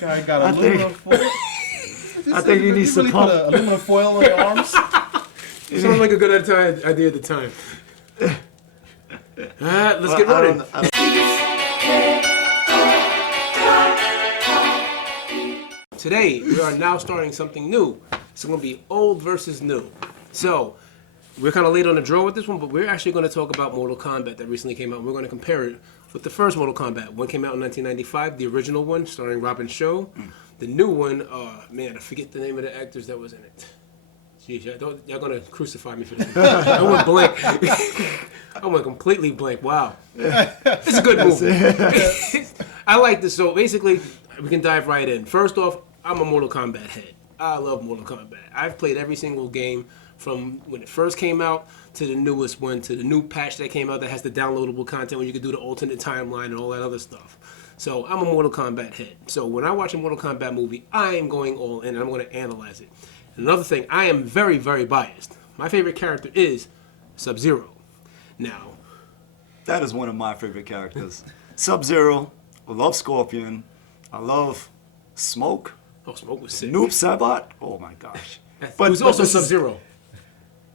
Guy got aluminum foil. I think he needs to pump. Put aluminum foil on the arms. Sounds like a good idea at the time. Alright, let's get running. Today, we are now starting something new. It's going to be old versus new. So, we're kind of late on the draw with this one, but we're actually going to talk about Mortal Kombat that recently came out. We're going to compare it with the first Mortal Kombat. One came out in 1995, the original one, starring Robin Shou. The new one, man, I forget the name of the actors that was in it. Jeez, y'all going to crucify me for this. I went blank. I went completely blank. Wow. It's a good movie. I like this. So basically, we can dive right in. First off, I'm a Mortal Kombat head. I love Mortal Kombat. I've played every single game from when it first came out to the newest one, to the new patch that came out that has the downloadable content where you can do the alternate timeline and all that other stuff. So I'm a Mortal Kombat head. So when I watch a Mortal Kombat movie, I am going all in and I'm going to analyze it. And another thing, I am very, very biased. My favorite character is Sub-Zero. Now, that is one of my favorite characters. Sub-Zero. I love Scorpion. I love Smoke. Oh, Smoke was sick. Noob Saibot. Oh my gosh. But it's also Sub-Zero.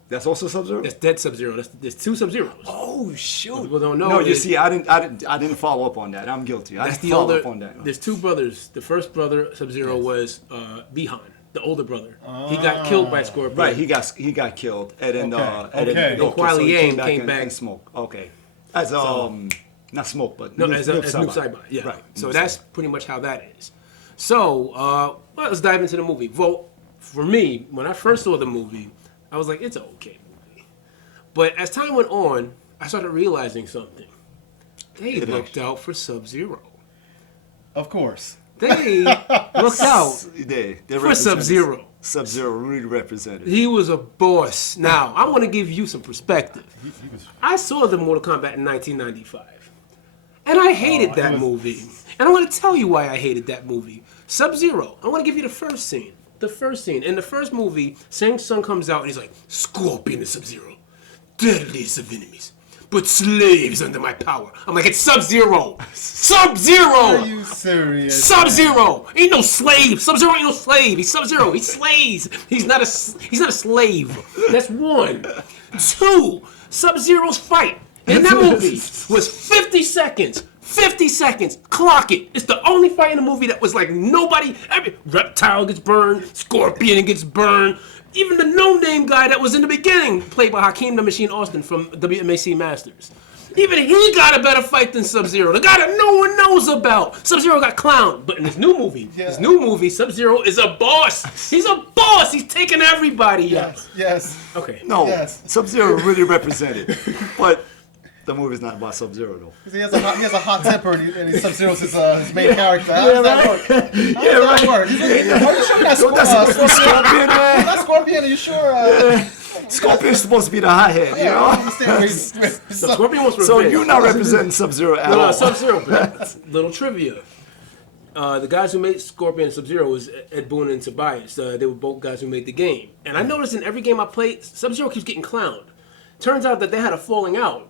That's also Sub-Zero? That's dead Sub-Zero. There's two Sub-Zeros. Oh shoot! People don't know. No, you see, I didn't follow up on that. I'm guilty. I didn't follow up on that. There's two brothers. The first brother Sub-Zero was Bihan, the older brother. He got killed by Scorpion. Right, he got killed, and then Kuai Liang came back and Smoke. Okay, as not Smoke, but as Noob Saibot. Yeah. Right. So that's pretty much how that is. So well, let's dive into the movie. Well, for me, when I first saw the movie, I was like, it's an okay movie. But as time went on, I started realizing something. They looked out for Sub-Zero. Of course. They looked out for Sub-Zero. Sub-Zero really represented. He was a boss. Now, I want to give you some perspective. I saw the Mortal Kombat in 1995. And I hated that movie. And I'm going to tell you why I hated that movie. Sub-Zero. I want to give you the first scene. The first scene. In the first movie, Shang Tsung comes out and he's like, Scorpion and Sub-Zero. Deadliest of enemies. But slaves under my power. I'm like, it's Sub-Zero! Sub-Zero! Are you serious? Sub-Zero! Ain't no slave! Sub-Zero ain't no slave! He's Sub-Zero! He slays! He's not a slave. That's one. Two, Sub-Zero's fight in that movie was 50 seconds. 50 seconds. Clock it. It's the only fight in the movie that was like nobody. Every Reptile gets burned. Scorpion gets burned. Even the no-name guy that was in the beginning, played by Hakeem the Machine Austin from WMAC Masters. Even he got a better fight than Sub-Zero. The guy that no one knows about. Sub-Zero got clowned. But in this new movie, Sub-Zero is a boss. He's a boss. He's taking everybody out. Yes. Okay. No, Yes. Sub-Zero really represented. But the movie's not about Sub-Zero, though. He has a hot temper and Sub-Zero's his main character. How does that work? How does that work? Are you sure you're not Scorpion, man. Not Scorpion, are you sure? Scorpion's supposed to be the hothead, you know? I understand where he's Scorpion was So you're not representing Sub-Zero at all. No, Sub-Zero. Little trivia. The guys who made Scorpion and Sub-Zero was Ed Boon and Tobias. They were both guys who made the game. And I noticed in every game I played, Sub-Zero keeps getting clowned. Turns out that they had a falling out.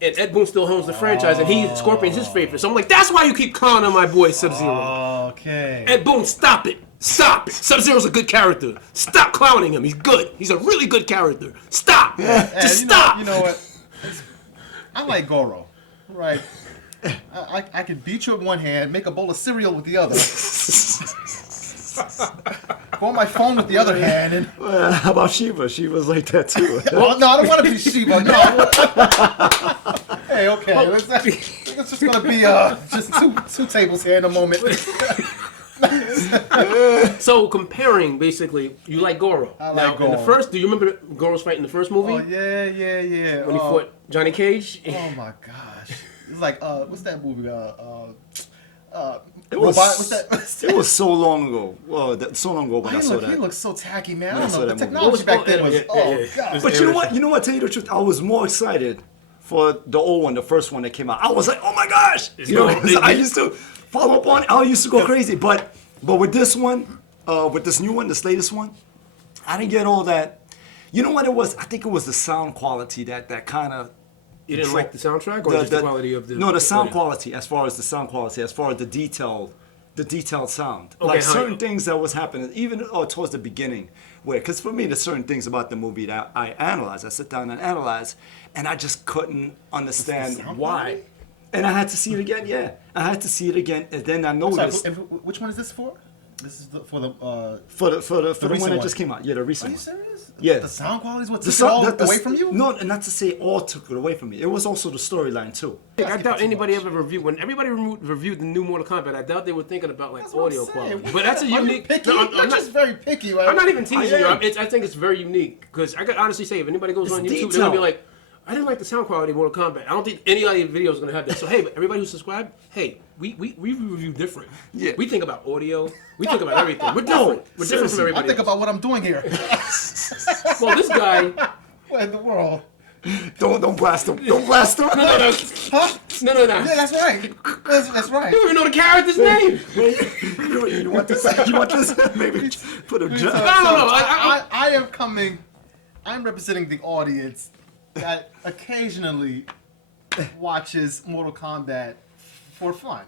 And Ed Boon still owns the franchise, and Scorpion's his favorite. So I'm like, that's why you keep clowning my boy Sub-Zero. Okay. Ed Boon, stop it. Stop it. Sub-Zero's a good character. Stop clowning him. He's good. He's a really good character. Stop. Just stop. You know what? I like Goro, right? I can beat you with one hand, make a bowl of cereal with the other. Go on my phone with the other hand and... How about Shiva? Shiva's like that too. Well, no, I don't want to be Shiva. No. Hey, okay. It's just gonna be just two tables here in a moment. So comparing, basically, you like Goro. I like now, Goro. In the first, do you remember Goro's fight in the first movie? Oh yeah. When he fought Johnny Cage? Oh my gosh. It's like what's that movie? It was, What's that? It was so long ago. Well, so long ago when I saw that. He looks so tacky, man. When I I saw don't know. The that movie. technology back then was God. But you know what? You know what? Tell you the truth, I was more excited for the old one, the first one that came out. I was like, oh my gosh! You know, I used to follow up on it. I used to go crazy. But with this one, with this new one, this latest one, I didn't get all that. You know what it was? I think it was the sound quality that kind of. You didn't like the soundtrack, or just the quality of the? No, the sound quality. As far as the sound quality, as far as the the detailed sound. Okay, Like how- certain things that was happening, even towards the beginning, where, because for me, there's certain things about the movie that I analyze. I sit down and analyze, and I just couldn't understand sound why. quality? And I had to see it again. Yeah, I had to see it again, and then I Sorry, noticed which one is this for? This is for the. for the one recent that one. just came out. Yeah, the Are recent you one. serious? Yeah. The sound quality is what The took it sound- all the- away from you? No, and not to say all took it away from me. It was also the storyline too. I doubt anybody ever reviewed when everybody reviewed the new Mortal Kombat. I doubt they were thinking about like That's what I'm audio saying. quality. But that's a Are you unique. picky? No, You're just very picky, right? I'm not even teasing I you. am. I think it's very unique because I could honestly say if anybody goes It's on YouTube, they're detail. gonna be like, I didn't like the sound quality of Mortal Kombat. I don't think any other video is gonna have that. So hey, but everybody who's subscribed, hey, we review different. Yeah. We think about audio. We think about everything. We're different. We're different from seriously. I everybody. think else. about what I'm doing here. Well, this guy. What in the world? Don't blast him. Don't blast him. No. Huh? No. Yeah, that's right. That's right. You don't even know the character's name. You want this? You want this? Maybe put a. So, I am coming. I'm representing the audience that occasionally watches Mortal Kombat for fun.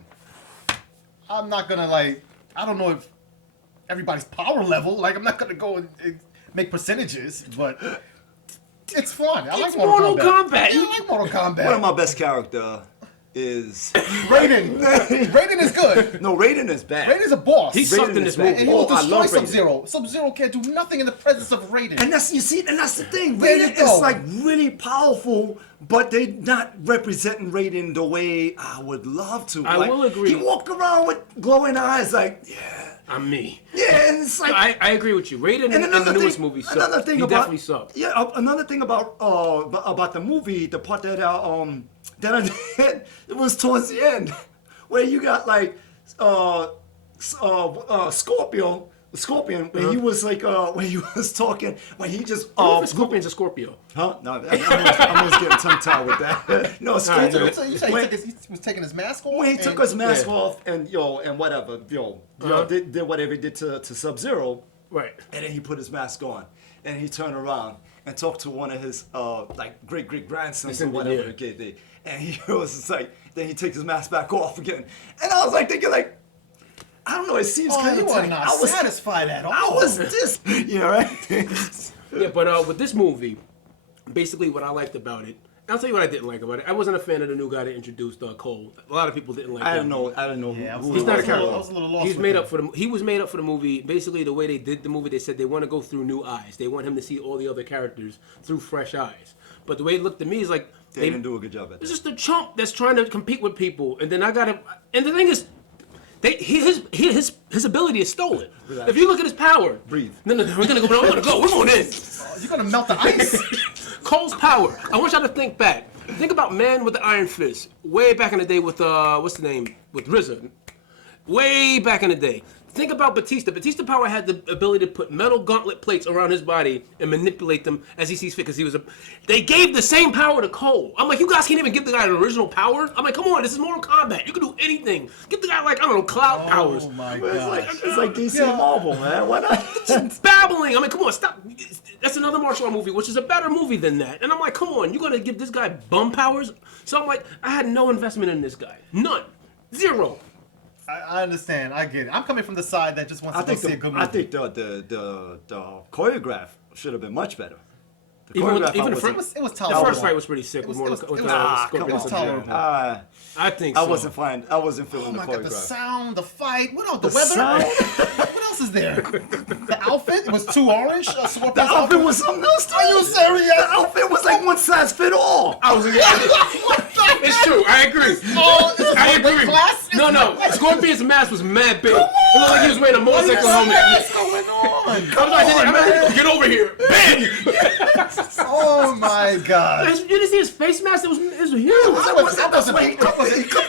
I'm not gonna like. I don't know if everybody's power level. Like, I'm not gonna go and make percentages, but it's fun. I like It's Mortal Mortal Kombat. Kombat. Yeah, I like Mortal Kombat. One of my best character is Raiden. Raiden is good. no Raiden is bad. Raiden's a boss. He sucked in Raiden this is bad. movie. and he will Oh, I destroy love Raiden. Sub-Zero. Sub-Zero can't do nothing in the presence of Raiden. And that's the thing. There you Raiden go. is like really powerful, but they not representing Raiden the way I would love to. I Like, will agree. He walked around with glowing eyes, like I'm me. yeah, and it's like. I agree with you. Raiden in the newest movie sucked. Another thing He about, definitely sucked. Yeah, another thing about the movie, the part that I did, it was towards the end, where you got like Scorpion, when he was like when he was talking, when he just Scorpion's a Scorpio. huh? No, I'm almost getting tongue tied with that. No, Scorpion. So you say when- he was taking his mask off? when he took his mask Yeah. off and and whatever, did whatever he did to Sub-Zero. Right. And then he put his mask on, and he turned around and talked to one of his like great grandsons or Listen, whatever yeah. the kid did. And he was just like, then he takes his mask back off again. And I was like thinking like, I don't know, it seems Oh, kind you of are tight. not I was satisfied at all. I was this, right? Yeah, but with this movie, basically what I liked about it, I'll tell you what I didn't like about it. I wasn't a fan of the new guy that introduced Cole. A lot of people didn't like I him. didn't know Yeah, I was who He's not a I character. was a little lost He's with made him. up for the. He was made up for the movie. Basically, the way they did the movie, they said they want to go through new eyes. They want him to see all the other characters through fresh eyes. But the way it looked to me is like They didn't do a good job at It's that. just a chump that's trying to compete with people, and then I got to. And the thing is, his ability is stolen. Relax. If you look at his power, Breathe. No, we're gonna go. We're gonna go. We're going in. You're gonna melt the ice. Cole's power. I want y'all to think back. Think about Man with the Iron Fist. Way back in the day with what's the name? With RZA. Way back in the day. Think about Batista. Batista power had the ability to put metal gauntlet plates around his body and manipulate them as he sees fit. Because they gave the same power to Cole. I'm like, you guys can't even give the guy an original power. I'm like, come on, this is Mortal Kombat. You can do anything. Give the guy like I don't know, cloud powers. Oh my It's god. like DC and Marvel, man. Why not? Just babbling. I mean, come on, stop. That's another martial art movie, which is a better movie than that. And I'm like, come on, you're gonna give this guy bum powers? So I'm like, I had no investment in this guy. None. Zero. I understand. I get it. I'm coming from the side that just wants I to go think see a good movie. I think the choreograph should have been much better. The Even choreograph the I first- wasn't- It was The tolerable. first fight was pretty sick with Mortal it was- Kombat. come on, tolerable. I think I so. wasn't fine. I wasn't feeling Oh the my god, the choreograph. sound, the fight, what else? The, The weather? sound? What else is there? The outfit? It was too orange? The outfit was something else too. Are you serious? The outfit was like one size fit all. I was. It's true. I agree. Oh, is it I weight agree. class? No. Scorpion's mask was mad big. It looked like he was wearing a motorcycle helmet. What's going on? I'm like, get over here. Bang! Oh my god. You didn't see his face mask? It was huge. That's why he cooked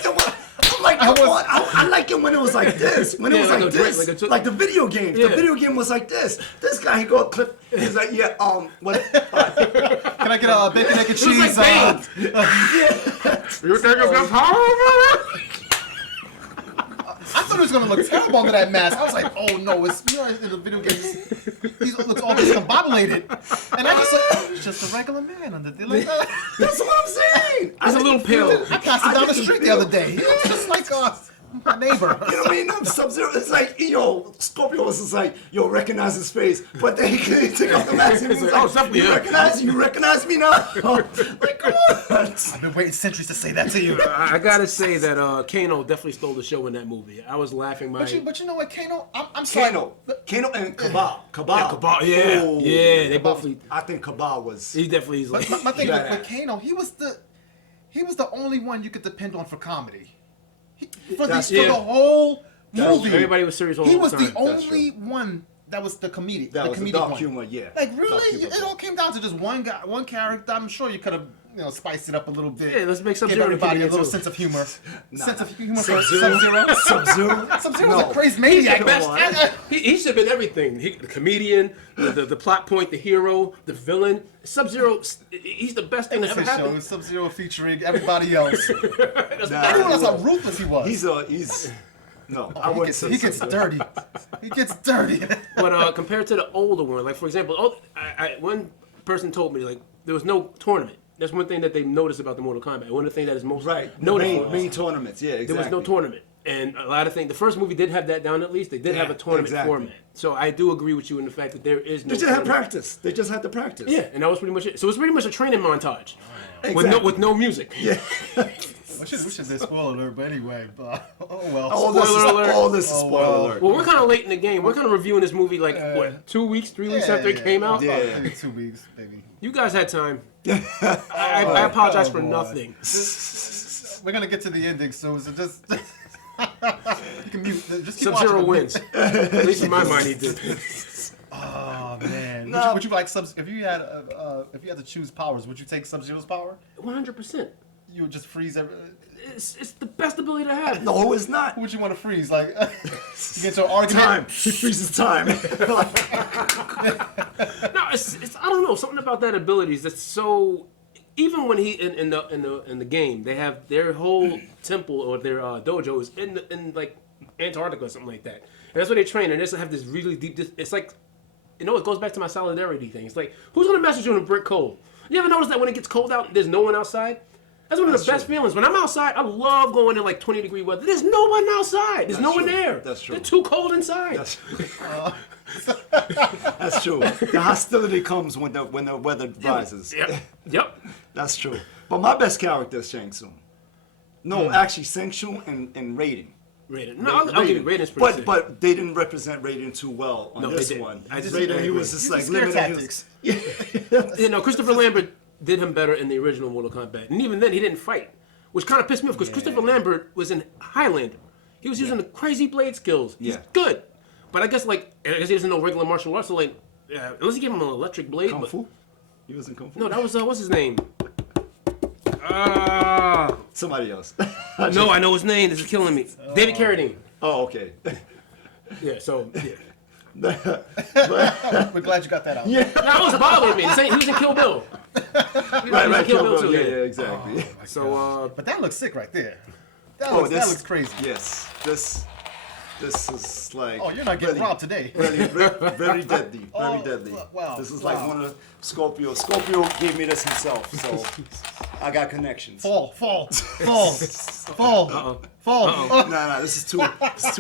it. I'm like, come on. I like it when it was like this. When it Yeah, was like like a drink, this. like a- Like the video games. Yeah. The video game was like this. This guy, he go clip. He's like, yeah, what? Can I get a bacon, egg, and It was like cheese? You think you got power? I thought it was gonna look terrible under that mask. I was like, oh no, it's in the video games. He looks all discombobulated. And I just like, oh, it's just a regular man under there. Like, That's what I'm saying. He's a little pale. I passed him down the street the other day. He looks just like my neighbor. You know what I mean? Sub-Zero, it's like, Scorpio was just like, recognize his face. But then he take off the mask and he's like, oh, it's definitely him. You recognize me now? Like, come on. I've been waiting centuries to say that to you. I gotta say that Kano definitely stole the show in that movie. I was laughing my. But you know what, Kano? I'm sorry. Kano and Cabal. Cabal, yeah. They both. I think Cabal was. He definitely is like. My thing with Kano, he was the only one you could depend on for comedy. For the whole movie, everybody was serious all the He time. was the only one that was the comedic. That the was comedic the dark one. humor, yeah. Like really, Dark humor. it all came down to just one guy, one character. I'm sure you could have spiced it up a little bit. Yeah, let's make Give Sub-Zero everybody a too. little sense of humor. Sense of humor for Sub-Zero? Sub-Zero. Sub-Zero's a crazy maniac. He should have been everything. The comedian, the plot point, the hero, the villain. Sub-Zero, he's the best thing that ever happened. Sub-Zero featuring everybody else. That's That's how ruthless he was. He's. No, I wouldn't say He gets dirty. He gets dirty. But compared to the older one, like for example, one person told me like there was no tournament. That's one thing that they noticed about the Mortal Kombat. One of the things that is most notable. Main tournaments, yeah, exactly. There was no tournament. And a lot of things, the first movie did have that down at least. They did have a tournament format. So I do agree with you in the fact that there is no They just had practice. They just had to practice. Yeah, and that was pretty much it. So it's pretty much a training montage. Exactly. With no music. Yeah. We should say spoiler alert, but anyway. Oh well. All this is spoiler alert. Well, we're kind of late in the game. We're kind of reviewing this movie like, 2 weeks, 3 weeks after it came out? Yeah. Maybe 2 weeks, maybe. You guys had time. I apologize for nothing. We're going to get to the ending soon, so just... you can mute. Just keep Sub-Zero watching. wins. At least in my mind he did. Oh, man. No. Would you like if you had to choose powers, would you take Sub-Zero's power? 100%. You would just freeze It's the best ability to have. No, it's not. Who would you want to freeze? Like, you get into an argument? Time. He freezes time. No, it's I don't know, something about that ability is that's so. Even when he in the game, they have their whole temple or their dojo is in like Antarctica or something like that. And that's where they train, and they have this really deep. It's like, it goes back to my solidarity thing. It's like, who's gonna mess with you in a brick cold? You ever notice that when it gets cold out, there's no one outside? That's one of the best feelings. When I'm outside, I love going in like 20-degree weather. There's no one outside. There's no one there. That's true. They're too cold inside. That's true. The hostility comes when the weather rises. Yep. That's true. But my best character is Shang Tsung. No, actually, Shang Tsung and Raiden. Raiden. No, I'll give you Raiden's pretty sick. But they didn't represent Raiden too well on this one. Raiden, he was just like Scare limited. tactics. Christopher Lambert did him better in the original Mortal Kombat. And even then, he didn't fight. Which kind of pissed me off, because Christopher Lambert was in Highlander. He was using the crazy blade skills. He's good. But I guess he doesn't know regular martial arts, so unless you give him an electric blade. Kung Fu? He was in Kung Fu? No, that was, what's his name? Somebody else. No, I know his name. This is killing me. David Carradine. Oh, okay. Yeah, so, yeah. We're glad you got that out. Yeah. That was bothering me. He was in Kill Bill. Right, Kill Bill too. Yeah, exactly. So, But that looks sick right there. That looks crazy. Yes, this is like. Oh, you're not getting robbed today. Very deadly. Very deadly. Wow. This is like one of Scorpio. Scorpio gave me this himself, so I got connections. Fall. Nah, this is too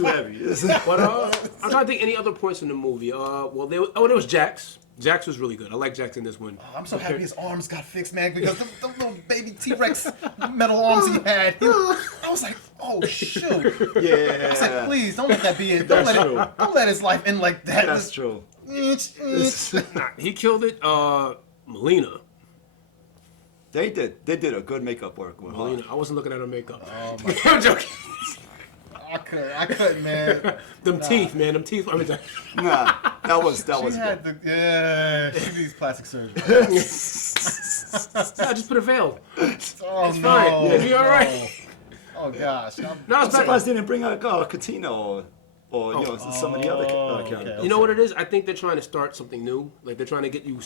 heavy. but I'm trying to think any other points in the movie. There was Jax. Jax was really good. I like Jax in this one. I'm so happy his arms got fixed, man, because them little baby T-Rex metal arms he had. I was like, oh shoot. Yeah. I was like, please don't let that be it. That's true. Don't let his life end like that. That's true. He killed it. Melina. They did a good makeup work with Melina. her. I wasn't looking at her makeup. Oh my I'm joking. I couldn't, man. Them teeth, man. Them teeth. I mean, Nah, that was She had she needs plastic surgery. I just put a veil. Oh It's no. fine. It'll be all right. Oh gosh. No, I'm it's better. surprised they didn't bring out Katina or some of the other characters. You know what it is? I think they're trying to start something new. Like they're trying to get you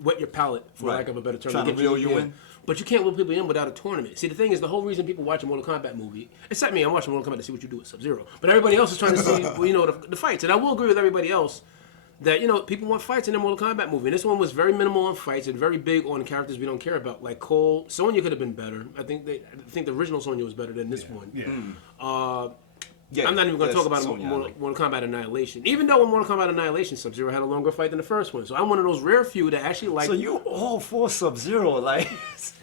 wet your palate, for lack of a better term. Trying to reel you in. But you can't reel people in without a tournament. See, the thing is, the whole reason people watch a Mortal Kombat movie, except me, I'm watching Mortal Kombat to see what you do with Sub-Zero. But everybody else is trying to see, the fights. And I will agree with everybody else that people want fights in their Mortal Kombat movie. And this one was very minimal on fights and very big on characters we don't care about, like Cole. Sonya could have been better. I think the original Sonya was better than this one. Yeah. Yeah, I'm not even going to talk about Sonya, Mortal Kombat Annihilation. Even though in Mortal Kombat Annihilation, Sub-Zero had a longer fight than the first one. So I'm one of those rare few that actually like. So you all for Sub-Zero, like.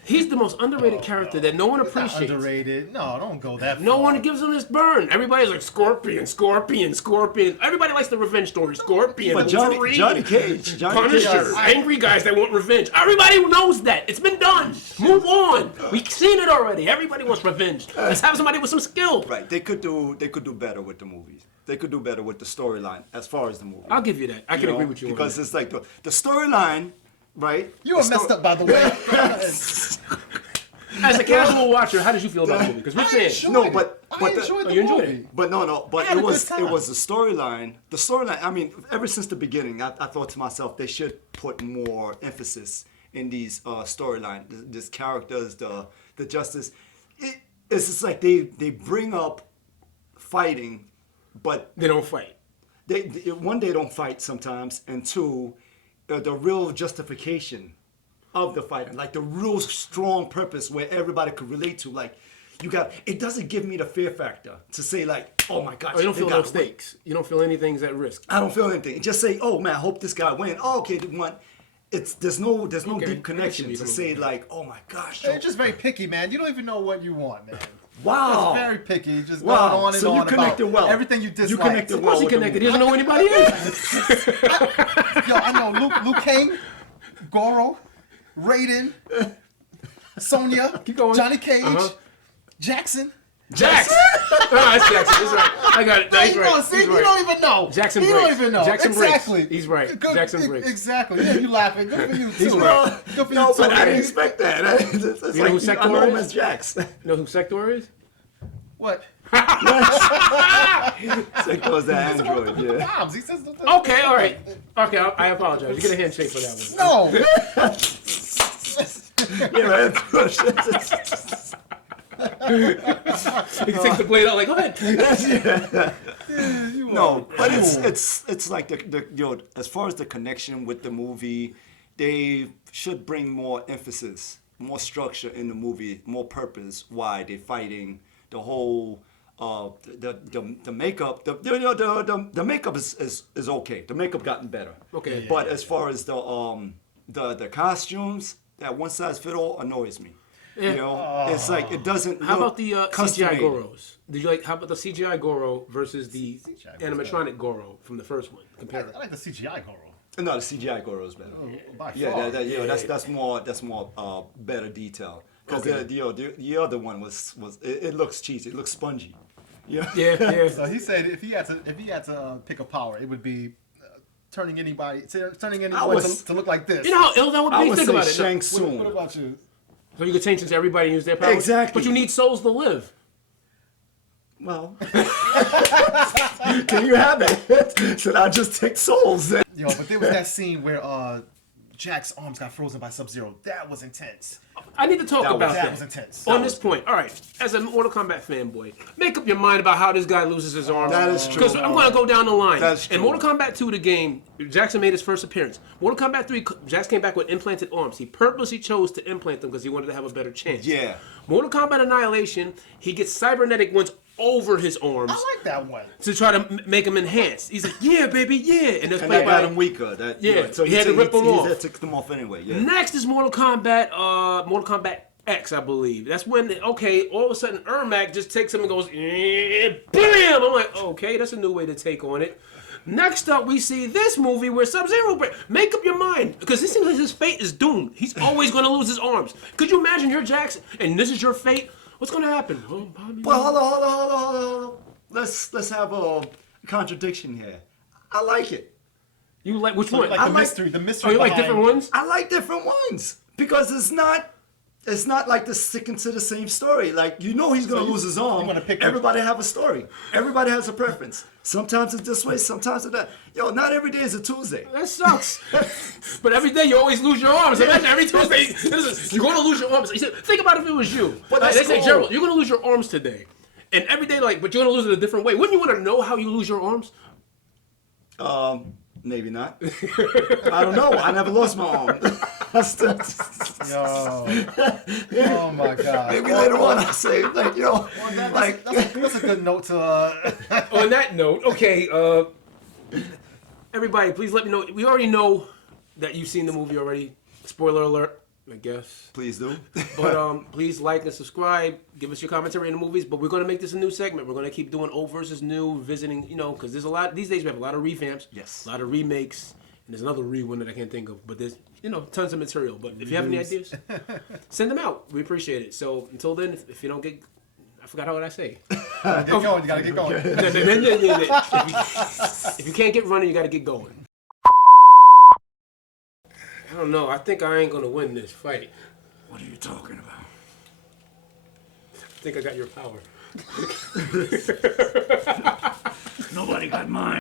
He's the most underrated character that no one appreciates. Underrated? No, don't go that far. No one gives him this burn. Everybody's like Scorpion, Scorpion, Scorpion. Everybody likes the revenge story. Scorpion, But Wolverine, Johnny Cage. Punisher, angry guys that want revenge. Everybody knows that. It's been done. Move on. We've seen it already. Everybody wants revenge. Let's have somebody with some skill. Right. They could do better with the movies. They could do better with the storyline as far as the movie. I'll give you that. I can agree with you because on it's like the storyline, right? You were messed up, by the way. that. As a casual watcher, how did you feel about the movie? Because we're fans. No, but I enjoyed the you enjoyed movie. it. But no. But had it a was good time. it was the storyline. The storyline. I mean, ever since the beginning, I thought to myself they should put more emphasis in these storyline. These characters, the justice. It's just like they bring up fighting, but They don't fight. they one, they don't fight sometimes, and two, the real justification of the fighting, like the real strong purpose where everybody could relate to. Like, it doesn't give me the fear factor to say like, oh my gosh, Oh, you don't they feel got no to stakes. You don't feel anything's at risk. I don't feel anything. Just say, oh man, I hope this guy win. Oh, okay, they won. There's no Okay. deep connection I to can see say it. like, oh my gosh. You're just very picky, man. You don't even know what you want, man. Wow. Just very picky. You just Wow. going on and So you on connected about well. everything you dislike. You connected Of course he with the connected. He movie. doesn't know who anybody is. Yo, I know Luke Kang, Goro, Raiden, Sonya, Keep going. Johnny Cage, Uh-huh. Jackson. Jax. Oh, that's Jackson. He's right. I got it. No, he's you right. know, see, He's you right. don't even know. Jackson you Briggs. don't even know. Jackson Briggs. exactly. He's right. Good, Jackson Briggs. Exactly. Yeah, you laughing. Good for you too. He's man. right. Good for No, you too. but I didn't man. expect that. It's You know who like, I know Sector him is? as Jax. You know who Sector is? What? Sector's the android, yeah. Bombs. He says. Okay, all right. Okay, I apologize. You get a handshake for that one. No. Yeah, right. He takes the blade out like, go ahead. No, but it's like as far as the connection with the movie, they should bring more emphasis, more structure in the movie, more purpose. Why they're fighting, the whole the makeup, the makeup is okay. The makeup gotten better. Okay. But as far as the costumes, that one size fit all annoys me. Yeah. You know, it's like it doesn't. How look about the CGI custom-made. Goros? Did you like? How about the CGI Goro versus the CGI was animatronic Goro from the first one? Compare it. I like the CGI Goro. No, the CGI Goro is better. By Yeah, far. that's more better detail. Because the other one was it looks cheesy, it looks spongy. Yeah. Yeah. So he said if he had to pick a power, it would be turning anyone to look like this. You know how ill that would be? I would Think say about it. Shang What Tsung. about you? So you could change it to everybody and use their powers? Exactly. But you need souls to live. Well, can you have it? Should I just take souls? Yo, but there was that scene where Jack's arms got frozen by Sub-Zero. That was intense. I need to talk about that that. was intense. On this point, all right, as a Mortal Kombat fanboy, make up your mind about how this guy loses his arms. That is true. Because I'm going to go down the line. That's In true. Mortal Kombat 2, the game, Jackson made his first appearance. Mortal Kombat 3, Jax came back with implanted arms. He purposely chose to implant them because he wanted to have a better chance. Yeah. Mortal Kombat Annihilation, he gets cybernetic ones over his arms I like that one. to try to make him enhance. He's like, yeah, baby, yeah. And that's And played that got by... him weaker. That, Yeah, so he had to rip them off. He took them off anyway. Yeah. Next is Mortal Kombat X, I believe. That's when, okay, all of a sudden Ermac just takes him and goes, bam! I'm like, okay, that's a new way to take on it. Next up, we see this movie where Sub-Zero, make up your mind, because it seems like his fate is doomed. He's always going to lose his arms. Could you imagine you're Jackson, and this is your fate? What's going to happen? Well, hold on. Let's have a contradiction here. I like it. You like, which So one? like I the like- mystery, the mystery. Oh, you like behind- different ones? I like different ones because it's not like they're sticking to the same story. Like he's gonna lose his arm. wanna pick Everybody have a story. Everybody has a preference. Sometimes it's this way, sometimes it's that. Yo, not every day is a Tuesday. That sucks. But every day you always lose your arms. Imagine every Tuesday, you're going to lose your arms. You said, think about if it was you. But Like, that's they say, cool. Gerald, you're going to lose your arms today. And every day, but you're going to lose it a different way. Wouldn't you want to know how you lose your arms? Maybe not. I don't know. I never lost my arm. Yo. Oh my God. Maybe later on I say, like, yo, Well, like, that's a good note to. On that note, okay, everybody, please let me know. We already know that you've seen the movie already. Spoiler alert, I guess. please do. But please like and subscribe. Give us your commentary on the movies. But we're gonna make this a new segment. We're gonna keep doing old versus new, visiting. You know, because there's a lot these days. We have a lot of revamps. Yes. A lot of remakes, and there's another one that I can't think of. But there's tons of material. But if you have any ideas, send them out. We appreciate it. So until then, if you don't get, I forgot how would I say. Get going. You gotta get going. If you can't get running, you gotta get going. I don't know. I think I ain't gonna win this fight. What are you talking about? I think I got your power. Nobody got mine.